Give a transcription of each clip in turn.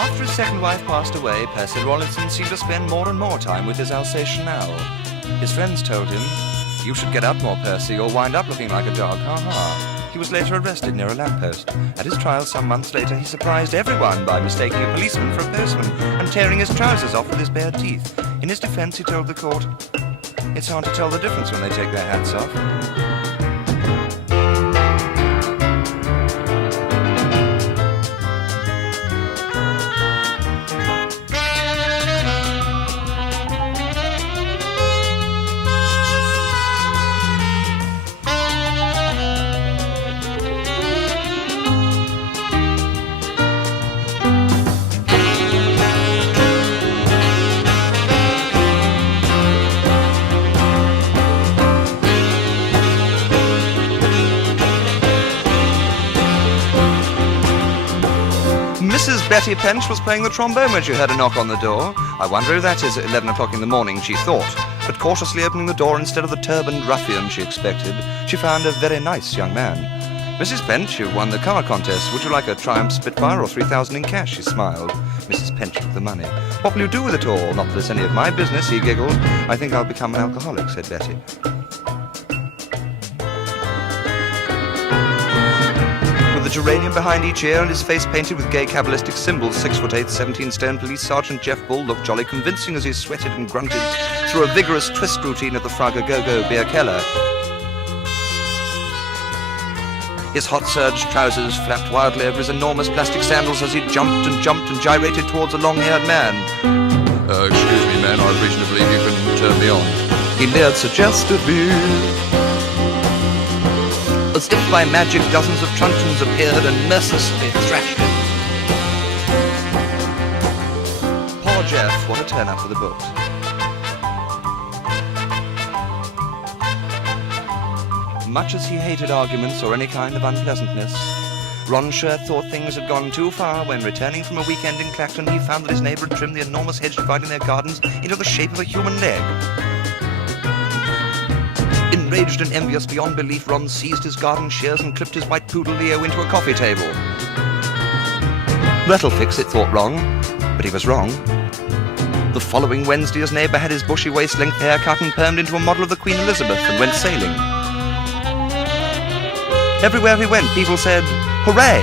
After his second wife passed away, Percy Rawlinson seemed to spend more and more time with his Alsatian owl. His friends told him, "You should get out more, Percy, you'll wind up looking like a dog, ha-ha." He was later arrested near a lamppost. At his trial some months later, he surprised everyone by mistaking a policeman for a postman and tearing his trousers off with his bare teeth. In his defense, he told the court, "It's hard to tell the difference when they take their hats off." Mrs. Betty Pench was playing the trombone when she heard a knock on the door. "I wonder who that is at 11 o'clock in the morning," she thought. But cautiously opening the door instead of the turbaned ruffian she expected, she found a very nice young man. "Mrs. Pench, you've won the car contest. Would you like a Triumph Spitfire or 3,000 in cash?" she smiled. Mrs. Pench took the money. "What will you do with it all?" "Not that it's any of my business," he giggled. "I think I'll become an alcoholic," said Betty. With a geranium behind each ear and his face painted with gay Kabbalistic symbols, 6'8", 17-stone Police Sergeant Jeff Bull looked jolly convincing as he sweated and grunted through a vigorous twist routine at the Fragga-Go-Go beer keller. His hot serge trousers flapped wildly over his enormous plastic sandals as he jumped and gyrated towards a long-haired man. "Excuse me, man, I have reason to believe you can turn me on," he leered suggestively. As if by magic, dozens of truncheons appeared and mercilessly thrashed him. Poor Jeff, what a turn-up for the books. Much as he hated arguments or any kind of unpleasantness, Ron sure thought things had gone too far when, returning from a weekend in Clacton, he found that his neighbour had trimmed the enormous hedge dividing their gardens into the shape of a human leg. Enraged and envious beyond belief, Ron seized his garden shears and clipped his white poodle Leo into a coffee table. That'll fix it, thought Ron, but he was wrong. The following Wednesday, his neighbour had his bushy waist-length hair cut and permed into a model of the Queen Elizabeth and went sailing. Everywhere he went, people said, "Hooray!"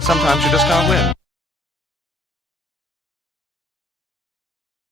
Sometimes you just can't win.